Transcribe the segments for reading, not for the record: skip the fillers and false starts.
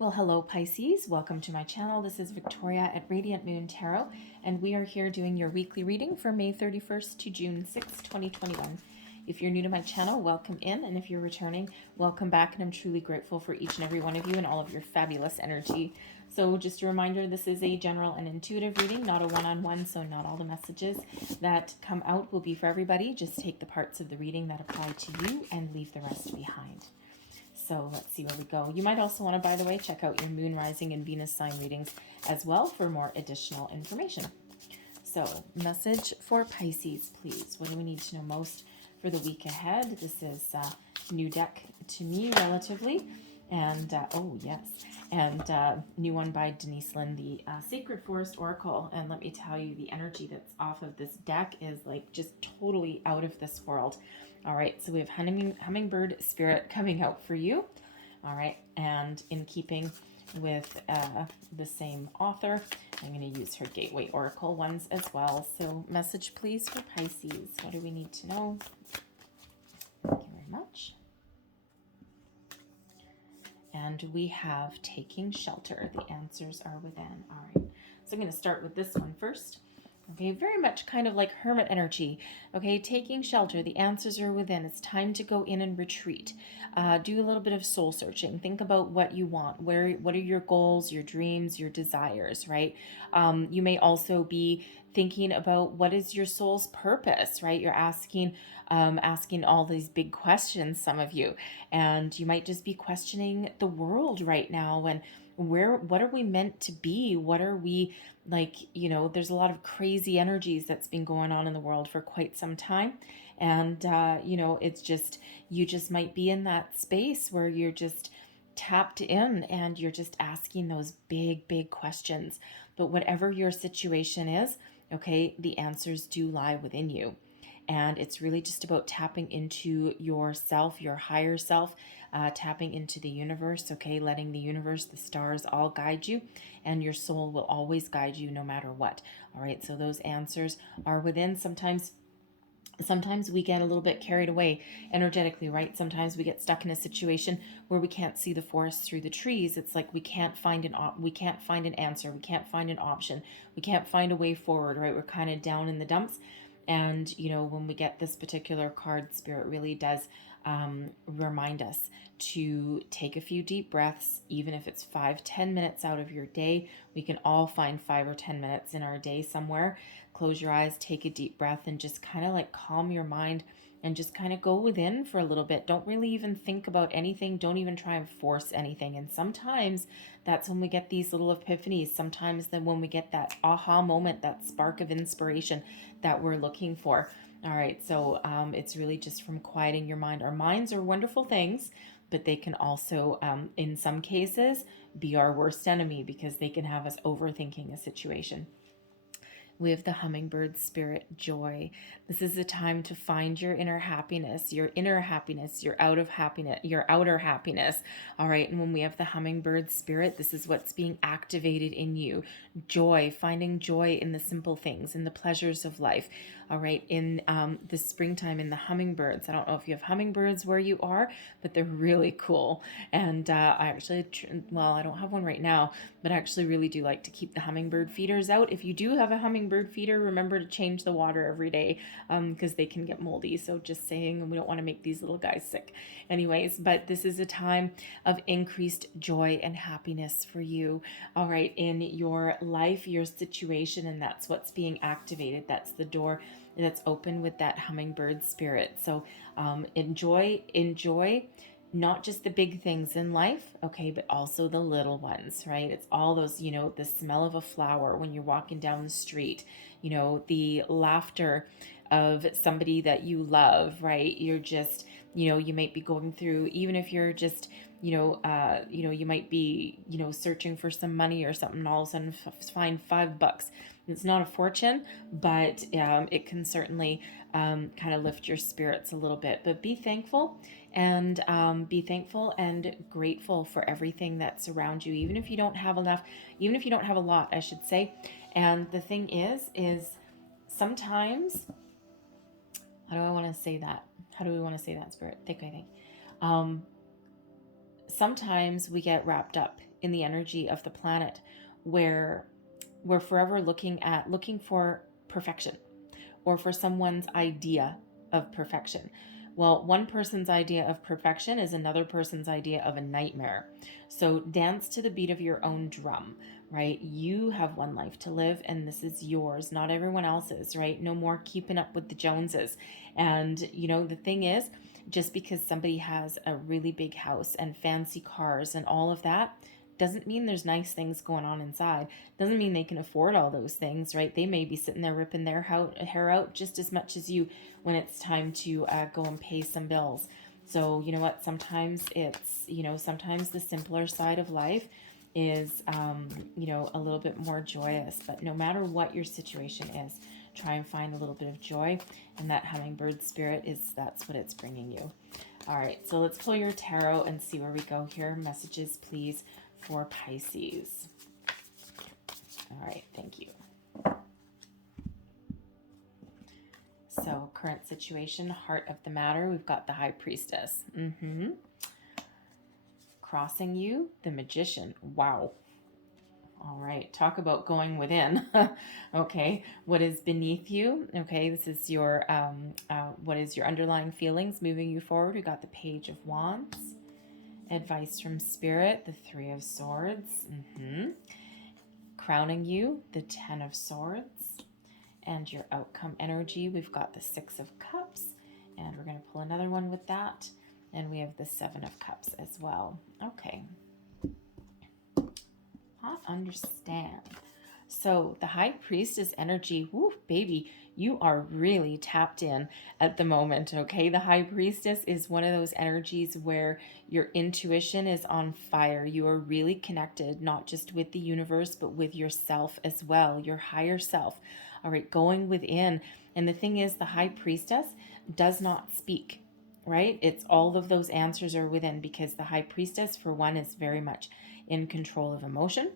Well, hello Pisces, welcome to my channel. This is Victoria at Radiant Moon Tarot, and we are here doing your weekly reading for May 31st to June 6th, 2021. If you're new to my channel, welcome in, and if you're returning, welcome back, and I'm truly grateful for each and every one of you and all of your fabulous energy. So just a reminder, this is a general and intuitive reading, not a one-on-one, so not all the messages that come out will be for everybody. Just take the parts of the reading that apply to you and leave the rest behind. So let's see where we go. You might also want to, by the way, check out your moon, rising, and Venus sign readings as well for more additional information. So, message for Pisces, please. What do we need to know most for the week ahead? This is a new deck to me, relatively. And, oh, yes. And new one by Denise Lynn, the Sacred Forest Oracle. And let me tell you, the energy that's off of this deck is like just totally out of this world. All right, so we have Hummingbird Spirit coming out for you. All right, and in keeping with the same author, I'm going to use her Gateway Oracle ones as well. So message, please, for Pisces. What do we need to know? Thank you very much. And we have Taking Shelter. The answers are within. All right, so I'm going to start with this one first. Okay, very much kind of like hermit energy. Okay, taking shelter. The answers are within. It's time to go in and retreat. Do a little bit of soul searching. Think about what you want. What are your goals, your dreams, your desires, right? You may also be thinking about what is your soul's purpose, right? You're asking all these big questions, some of you, and you might just be questioning the world right now and what are we meant to be? What are we like? There's a lot of crazy energies that's been going on in the world for quite some time. And, it's just, you just might be in that space where you're just tapped in and you're just asking those big, big questions. But whatever your situation is, okay, the answers do lie within you. And it's really just about tapping into yourself, your higher self, tapping into the universe, okay, letting the universe, the stars all guide you, and your soul will always guide you no matter what. All right, so those answers are within. Sometimes we get a little bit carried away energetically, right? Sometimes we get stuck in a situation where we can't see the forest through the trees. It's like we can't find an answer, we can't find an option, we can't find a way forward, right? We're kind of down in the dumps. And when we get this particular card, Spirit really does remind us to take a few deep breaths, even if it's 5-10 minutes out of your day. We can all find 5 or 10 minutes in our day somewhere. Close your eyes, take a deep breath, and just kind of like calm your mind and just kind of go within for a little bit. Don't really even think about anything. Don't even try and force anything. And sometimes that's when we get these little epiphanies. Sometimes then when we get that aha moment, that spark of inspiration that we're looking for. All right, so it's really just from quieting your mind. Our minds are wonderful things, but they can also, in some cases, be our worst enemy because they can have us overthinking a situation. We have the Hummingbird Spirit, Joy. This is the time to find your inner happiness, your outer happiness. All right. And when we have the Hummingbird Spirit, this is what's being activated in you. Joy, finding joy in the simple things, in the pleasures of life. All right. In the springtime, in the hummingbirds. I don't know if you have hummingbirds where you are, but they're really cool. And I actually, I don't have one right now, but I actually really do like to keep the hummingbird feeders out. If you do have a hummingbird feeder, remember to change the water every day because they can get moldy. So just saying, and we don't want to make these little guys sick. Anyways, but this is a time of increased joy and happiness for you. All right, in your life, your situation, and that's what's being activated. That's the door that's open with that hummingbird spirit. So enjoy not just the big things in life, okay, but also the little ones, right? It's all those, the smell of a flower when you're walking down the street, the laughter of somebody that you love, right? You're just, you might be going through, even if you're just, you might be, searching for some money or something, and all of a sudden find $5. It's not a fortune, but it can certainly kind of lift your spirits a little bit. But be thankful and grateful for everything that's around you, even if you don't have enough, even if you don't have a lot, I should say. And the thing is sometimes, how do I want to say that? How do we want to say that, Spirit? I think. Sometimes we get wrapped up in the energy of the planet where we're forever looking for perfection, or for someone's idea of perfection. Well, one person's idea of perfection is another person's idea of a nightmare. So dance to the beat of your own drum, right? You have one life to live, and this is yours, not everyone else's, right? No more keeping up with the Joneses. And, the thing is, just because somebody has a really big house and fancy cars and all of that, doesn't mean there's nice things going on inside. Doesn't mean they can afford all those things, right? They may be sitting there ripping their hair out just as much as you when it's time to go and pay some bills. So you know what? Sometimes it's, sometimes the simpler side of life is, a little bit more joyous. But no matter what your situation is, try and find a little bit of joy. And that hummingbird spirit that's what it's bringing you. All right, so let's pull your tarot and see where we go here. Messages, please, for Pisces. All right, thank you. So, current situation, heart of the matter, we've got the High Priestess. Crossing you, the Magician. Wow. All right, talk about going within. Okay, what is beneath you? Okay, this is your, what is your underlying feelings moving you forward? We got the Page of Wands. Advice from Spirit, the Three of Swords. Crowning you, the Ten of Swords. And your outcome energy, we've got the Six of Cups. And we're going to pull another one with that. And we have the Seven of Cups as well. Okay. I understand. So the High Priestess energy, woo, baby, you are really tapped in at the moment, okay? The High Priestess is one of those energies where your intuition is on fire. You are really connected, not just with the universe, but with yourself as well, your higher self. All right, going within. And the thing is, the High Priestess does not speak, right? It's all of those answers are within, because the High Priestess, for one, is very much in control of emotion,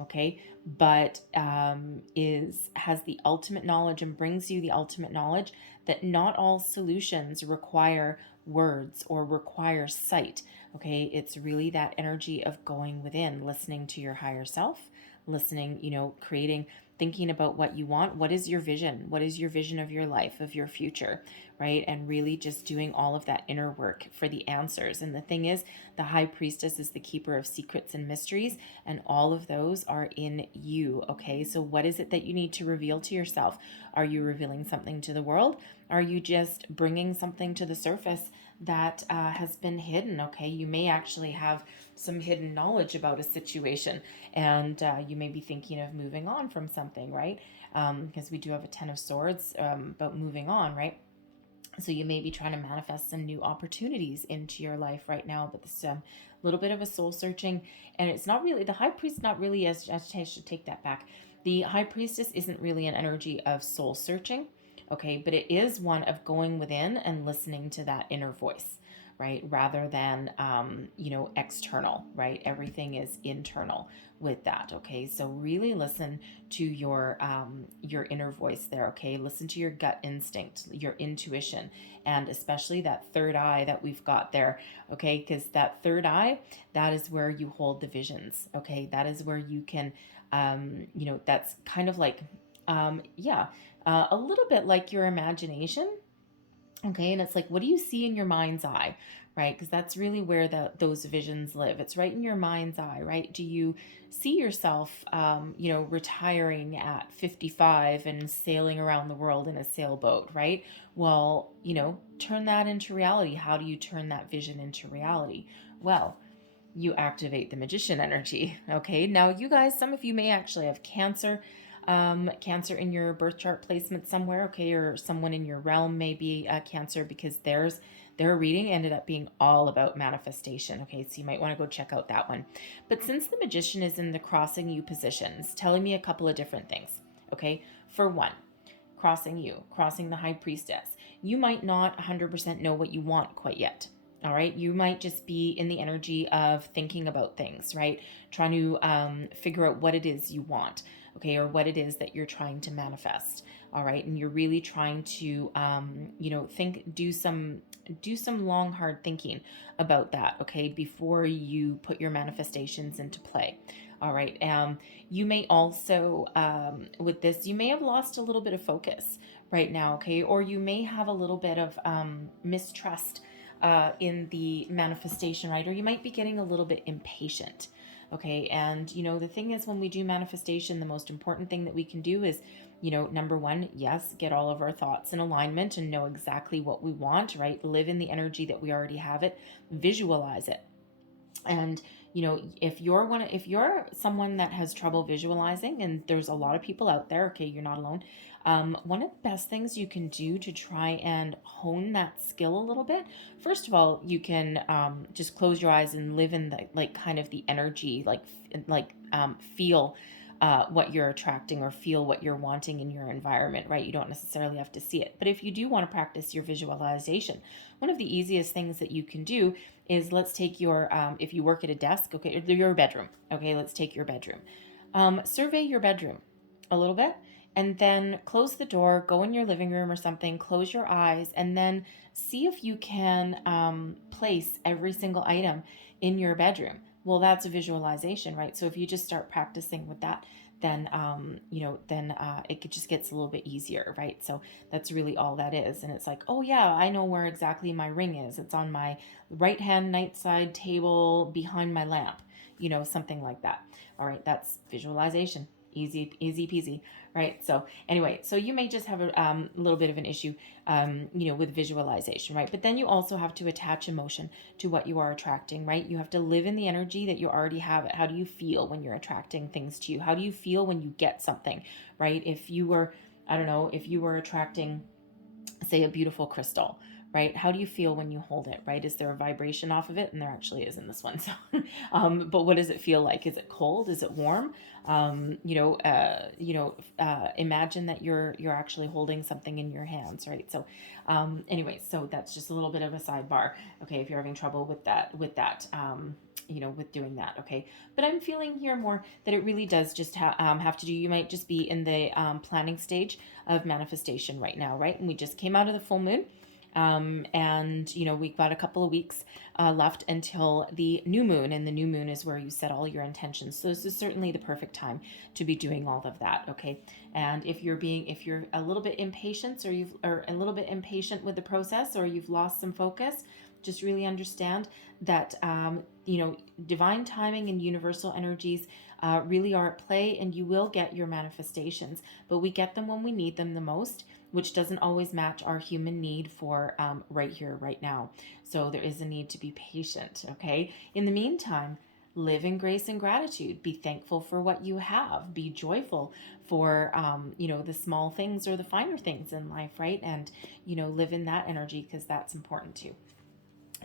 okay, but has the ultimate knowledge and brings you the ultimate knowledge that not all solutions require words or require sight, okay? It's really that energy of going within, listening to your higher self, listening, creating, thinking about what you want. What is your vision? What is your vision of your life, of your future, right? And really just doing all of that inner work for the answers. And the thing is, the High Priestess is the keeper of secrets and mysteries, and all of those are in you, okay? So what is it that you need to reveal to yourself? Are you revealing something to the world? Are you just bringing something to the surface that has been hidden, okay? You may actually have some hidden knowledge about a situation, and you may be thinking of moving on from something, right? Because we do have a Ten of Swords about moving on, right? So you may be trying to manifest some new opportunities into your life right now, but this little bit of a soul searching, and it's not really, the High Priest, not really, as I should take that back. The High Priestess isn't really an energy of soul searching, okay, but it is one of going within and listening to that inner voice, right? Rather than, external, right? Everything is internal with that, okay? So really listen to your inner voice there, okay? Listen to your gut instinct, your intuition, and especially that third eye that we've got there, okay? Because that third eye, that is where you hold the visions, okay? That is where you can, that's kind of like, a little bit like your imagination. Okay, and it's like, what do you see in your mind's eye, right? Because that's really where those visions live. It's right in your mind's eye, right? Do you see yourself, retiring at 55 and sailing around the world in a sailboat, right? Well, turn that into reality. How do you turn that vision into reality? Well, you activate the Magician energy, okay? Now, you guys, some of you may actually have Cancer in your birth chart placement somewhere, okay, or someone in your realm may be Cancer, because their reading ended up being all about manifestation, okay, so you might want to go check out that one. But since the Magician is in the crossing you positions, telling me a couple of different things, okay? For one, crossing the High Priestess, you might not 100% know what you want quite yet. All right, you might just be in the energy of thinking about things, right? Trying to figure out what it is you want, okay, or what it is that you're trying to manifest. all right, and you're really trying to, do some long, hard thinking about that, okay, before you put your manifestations into play. All right. You may also, with this, you may have lost a little bit of focus right now, okay, or you may have a little bit of mistrust in the manifestation, right? Or you might be getting a little bit impatient. Okay. And, the thing is, when we do manifestation, the most important thing that we can do is, number one, yes, get all of our thoughts in alignment and know exactly what we want, right? Live in the energy that we already have it, visualize it. And, if you're someone that has trouble visualizing, and there's a lot of people out there, okay, you're not alone. One of the best things you can do to try and hone that skill a little bit, first of all, you can just close your eyes and live in the kind of the energy, feel what you're attracting or feel what you're wanting in your environment, right? You don't necessarily have to see it. But if you do want to practice your visualization, one of the easiest things that you can do is, let's take your, if you work at a desk, okay, your bedroom, okay, let's take your bedroom. Survey your bedroom a little bit, and then close the door, go in your living room or something, close your eyes, and then see if you can place every single item in your bedroom. Well, that's a visualization, right? So if you just start practicing with that, then it just gets a little bit easier, right? So that's really all that is. And it's like, oh yeah, I know where exactly my ring is. It's on my right hand nightside table behind my lamp, something like that. All right, that's visualization. Easy peasy, right? So anyway, so you may just have a little bit of an issue, with visualization, right? But then you also have to attach emotion to what you are attracting, right? You have to live in the energy that you already have. How do you feel when you're attracting things to you? How do you feel when you get something, right? If you were, I don't know, if you were attracting, say, a beautiful crystal, right? How do you feel when you hold it, right? Is there a vibration off of it? And there actually is in this one. So, but what does it feel like? Is it cold? Is it warm? Imagine that you're actually holding something in your hands, right? So, anyway, so that's just a little bit of a sidebar. Okay, if you're having trouble with that, with doing that, okay. But I'm feeling here more that it really does just have to do. You might just be in the planning stage of manifestation right now, right? And we just came out of the full moon. And we've got a couple of weeks left until the new moon, and the new moon is where you set all your intentions. So this is certainly the perfect time to be doing all of that. Okay. And if you're a little bit impatient, or a little bit impatient with the process, or you've lost some focus, just really understand that, divine timing and universal energies really are at play, and you will get your manifestations, but we get them when we need them the most, which doesn't always match our human need for right here, right now. So there is a need to be patient, okay? In the meantime, live in grace and gratitude. Be thankful for what you have. Be joyful for, the small things or the finer things in life, right? And, live in that energy, because that's important too.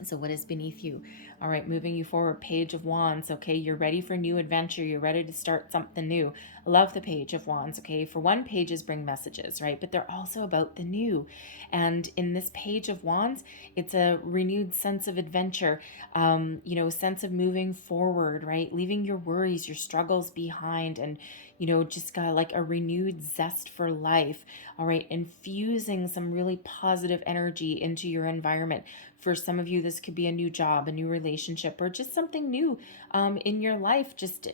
So what is beneath you? All right, moving you forward, Page of Wands. Okay, you're ready for new adventure. You're ready to start something new. I love the Page of Wands. Okay, for one, pages bring messages, right? But they're also about the new. And in this Page of Wands, it's a renewed sense of adventure, sense of moving forward, right? Leaving your worries, your struggles behind, and just got like a renewed zest for life. All right, infusing some really positive energy into your environment. For some of you, this could be a new job, a new relationship, or just something new in your life. Just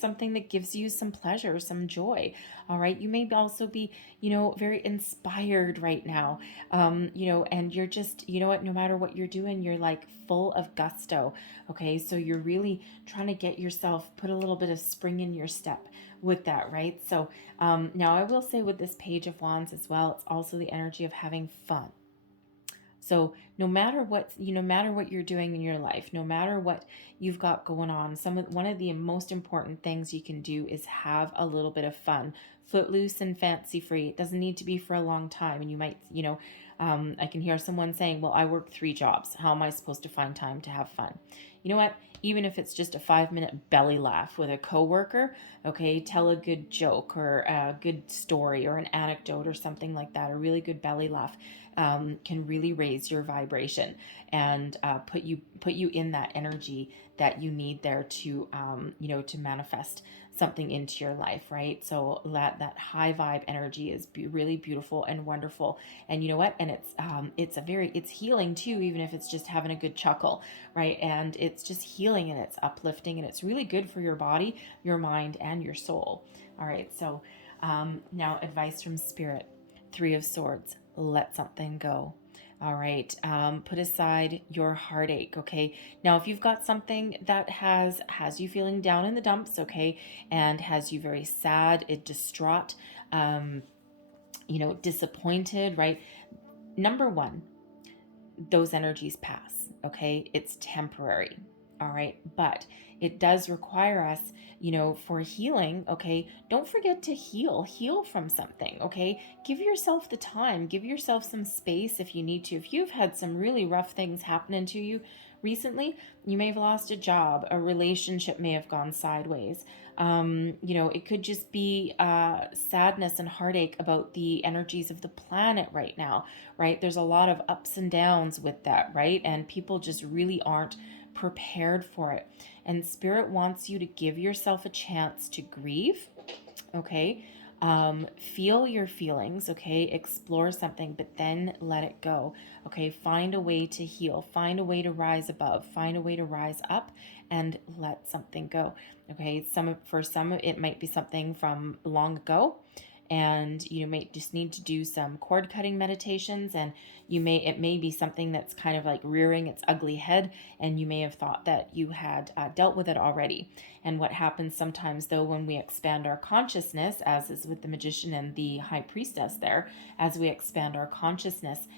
something that gives you some pleasure, some joy. All right, you may also be, very inspired right now, and you're just, no matter what you're doing, you're like full of gusto. Okay, so you're really trying to get yourself, put a little bit of spring in your step with that, right? So now I will say, with this Page of Wands as well, it's also the energy of having fun. So no matter what you're doing in your life, no matter what you've got going on, one of the most important things you can do is have a little bit of fun, footloose and fancy free. It doesn't need to be for a long time. And you might, I can hear someone saying, well, I work 3 jobs. How am I supposed to find time to have fun? You know what? Even if it's just a 5-minute belly laugh with a coworker, okay, tell a good joke or a good story or an anecdote or something like that, a really good belly laugh can really raise your vibration and put you in that energy that you need there to, to manifest something into your life, right? So that high vibe energy is really beautiful and wonderful. And you know what? And it's healing too, even if it's just having a good chuckle, right? And it's just healing and it's uplifting and it's really good for your body, your mind, and your soul. All right. So now advice from Spirit. 3 of Swords. Let something go. All right. Put aside your heartache. Okay. Now, if you've got something that has you feeling down in the dumps, okay, and has you very sad, distraught, disappointed, right? Number one, those energies pass. Okay. It's temporary. All right. But it does require us, for healing. Okay. Don't forget to heal from something. Okay. Give yourself the time, give yourself some space if you need to. If you've had some really rough things happening to you recently, you may have lost a job, a relationship may have gone sideways. It could just be sadness and heartache about the energies of the planet right now, right? There's a lot of ups and downs with that, right? And people just really aren't prepared for it. And Spirit wants you to give yourself a chance to grieve, okay? Feel your feelings, okay? Explore something, but then let it go, okay? Find a way to heal, find a way to rise above, find a way to rise up and let something go, okay? For some, it might be something from long ago, and you may just need to do some cord cutting meditations, and it may be something that's kind of like rearing its ugly head, and you may have thought that you had dealt with it already. And what happens sometimes, though, when we expand our consciousness, as is with the Magician and the High Priestess there, as we expand our consciousness,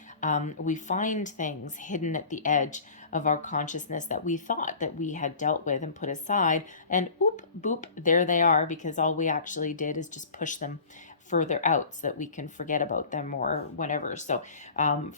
we find things hidden at the edge of our consciousness that we thought that we had dealt with and put aside, and oop, boop, there they are, because all we actually did is just push them further out so that we can forget about them or whatever. So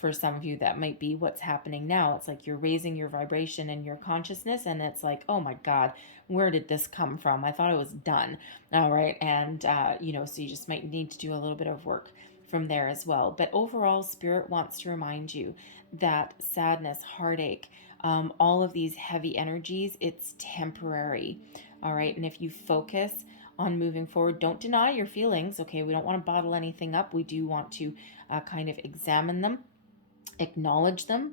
for some of you, that might be what's happening now. It's like you're raising your vibration and your consciousness, and it's like, oh my God, where did this come from? I thought it was done. All right. And, so you just might need to do a little bit of work from there as well. But overall, Spirit wants to remind you that sadness, heartache, all of these heavy energies, it's temporary. All right. And if you focus on moving forward, don't deny your feelings. Okay. We don't want to bottle anything up. We do want to kind of examine them, acknowledge them,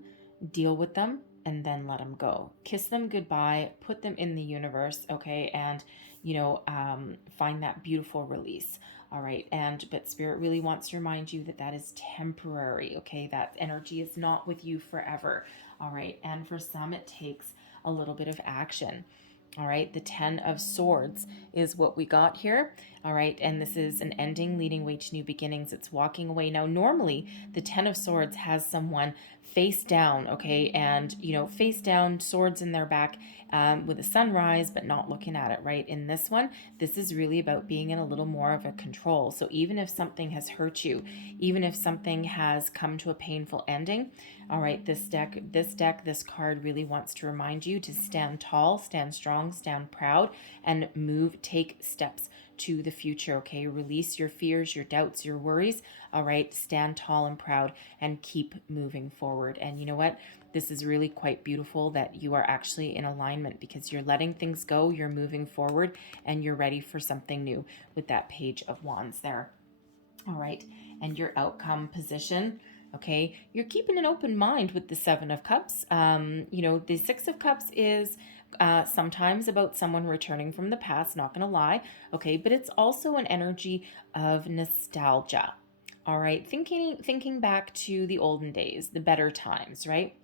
deal with them, and then let them go. Kiss them goodbye, put them in the universe. Okay. And, find that beautiful release. All right. But Spirit really wants to remind you that is temporary. Okay. That energy is not with you forever. All right. And for some, it takes a little bit of action. All right, the 10 of Swords is what we got here. All right, and this is an ending leading way to new beginnings. It's walking away. Now, normally the 10 of Swords has someone face down, okay, and, face down, swords in their back, with a sunrise, but not looking at it, right? In this one, this is really about being in a little more of a control. So even if something has hurt you, even if something has come to a painful ending, all right, this card really wants to remind you to stand tall, stand strong, stand proud, and take steps to the future, okay? Release your fears, your doubts, your worries, all right? Stand tall and proud and keep moving forward. And you know what? This is really quite beautiful that you are actually in alignment, because you're letting things go, you're moving forward, and you're ready for something new with that Page of Wands there. All right, and your outcome position, okay, you're keeping an open mind with the 7 of Cups. The 6 of Cups is sometimes about someone returning from the past, not gonna lie, okay, but it's also an energy of nostalgia. All right, thinking back to the olden days, the better times, right?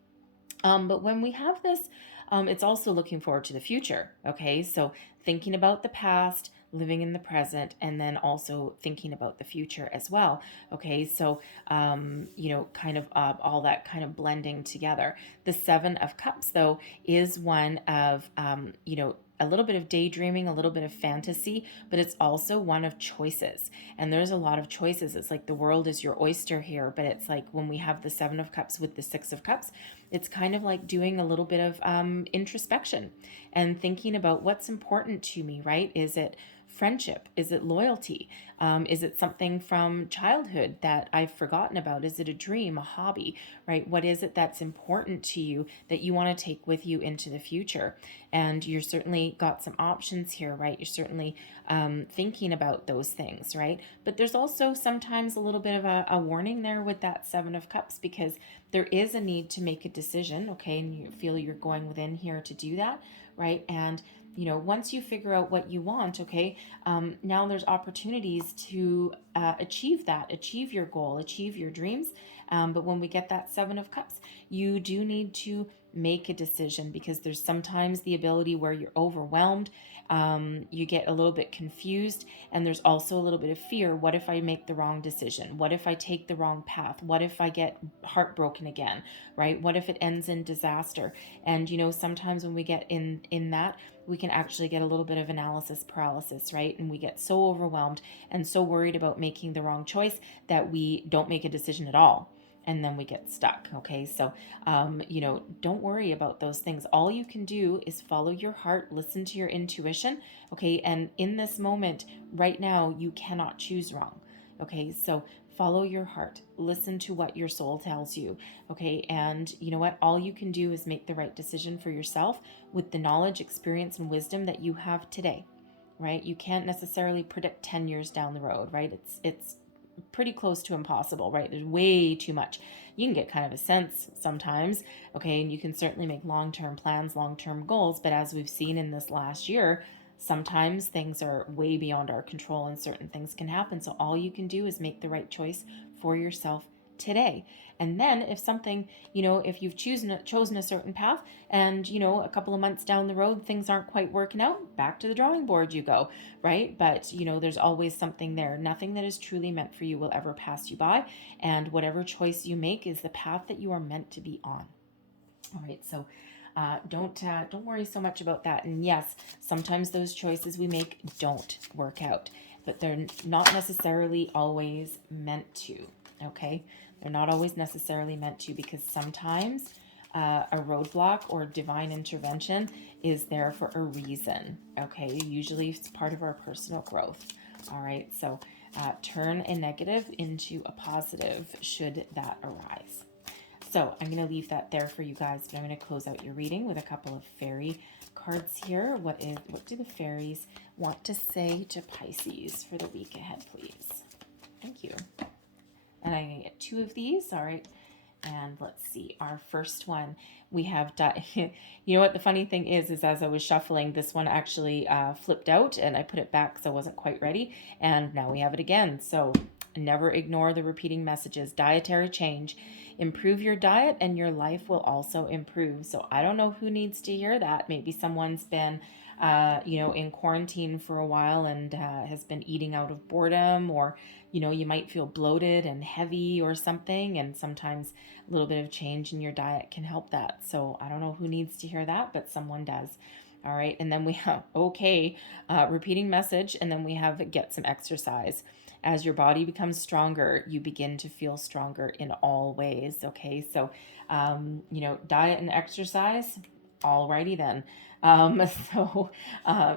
But when we have this, it's also looking forward to the future, okay? So thinking about the past, living in the present, and then also thinking about the future as well, okay? So, kind of all that kind of blending together. The 7 of Cups, though, is one of, a little bit of daydreaming, a little bit of fantasy, but it's also one of choices. And there's a lot of choices. It's like the world is your oyster here, but it's like when we have the 7 of Cups with the 6 of Cups, it's kind of like doing a little bit of introspection and thinking about what's important to me, right? Is it friendship? Is it loyalty? Is it something from childhood that I've forgotten about? Is it a dream, a hobby, right? What is it that's important to you that you want to take with you into the future? And you're certainly got some options here, right? You're certainly thinking about those things, right? But there's also sometimes a little bit of a warning there with that Seven of Cups, because there is a need to make a decision, okay? And you feel you're going within here to do that, right? And once you figure out what you want, okay, now there's opportunities to achieve that, achieve your goal, achieve your dreams. But when we get that Seven of Cups, you do need to make a decision, because there's sometimes the ability where you're overwhelmed, you get a little bit confused, and there's also a little bit of fear. What if I make the wrong decision? What if I take the wrong path? What if I get heartbroken again, right? What if it ends in disaster? And sometimes when we get in that, we can actually get a little bit of analysis paralysis, right? And we get so overwhelmed and so worried about making the wrong choice that we don't make a decision at all. And then we get stuck. Okay. So, don't worry about those things. All you can do is follow your heart, listen to your intuition. Okay. And in this moment right now, you cannot choose wrong. Okay. So follow your heart, listen to what your soul tells you. Okay. And you know what? All you can do is make the right decision for yourself with the knowledge, experience, and wisdom that you have today, right? You can't necessarily predict 10 years down the road, right? It's pretty close to impossible, right? There's way too much. You can get kind of a sense sometimes, okay, and you can certainly make long-term plans, long-term goals, but as we've seen in this last year, sometimes things are way beyond our control and certain things can happen. So all you can do is make the right choice for yourself today. And then if something, if you've chosen a certain path and, a couple of months down the road, things aren't quite working out, back to the drawing board you go, right? But, there's always something there. Nothing that is truly meant for you will ever pass you by. And whatever choice you make is the path that you are meant to be on. All right. So don't worry so much about that. And yes, sometimes those choices we make don't work out, but they're not necessarily always meant to. Okay. They're not always necessarily meant to, because sometimes a roadblock or divine intervention is there for a reason. Okay. Usually it's part of our personal growth. All right. So turn a negative into a positive should that arise. So I'm going to leave that there for you guys, but I'm going to close out your reading with a couple of fairy cards here. What do the fairies want to say to Pisces for the week ahead, please? Thank you. And I'm going to get 2 of these. All right. And let's see, our first one, we have, you know what the funny thing is as I was shuffling, this one actually flipped out and I put it back because I wasn't quite ready. And now we have it again. So never ignore the repeating messages. Dietary change. Improve your diet and your life will also improve. So I don't know who needs to hear that. Maybe someone's been, in quarantine for a while and has been eating out of boredom, or, you might feel bloated and heavy or something. And sometimes a little bit of change in your diet can help that. So I don't know who needs to hear that, but someone does. All right. And then we have, repeating message. And then we have get some exercise. As your body becomes stronger, you begin to feel stronger in all ways. Okay. So, diet and exercise. Alrighty then.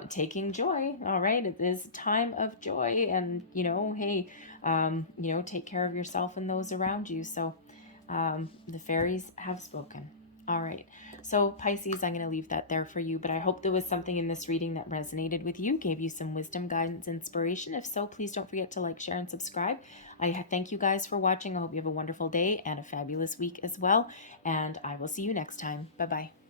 Taking joy. All right. It is a time of joy, and, hey, take care of yourself and those around you. So, the fairies have spoken. All right. So Pisces, I'm going to leave that there for you, but I hope there was something in this reading that resonated with you, gave you some wisdom, guidance, inspiration. If so, please don't forget to like, share, and subscribe. I thank you guys for watching. I hope you have a wonderful day and a fabulous week as well. And I will see you next time. Bye-bye.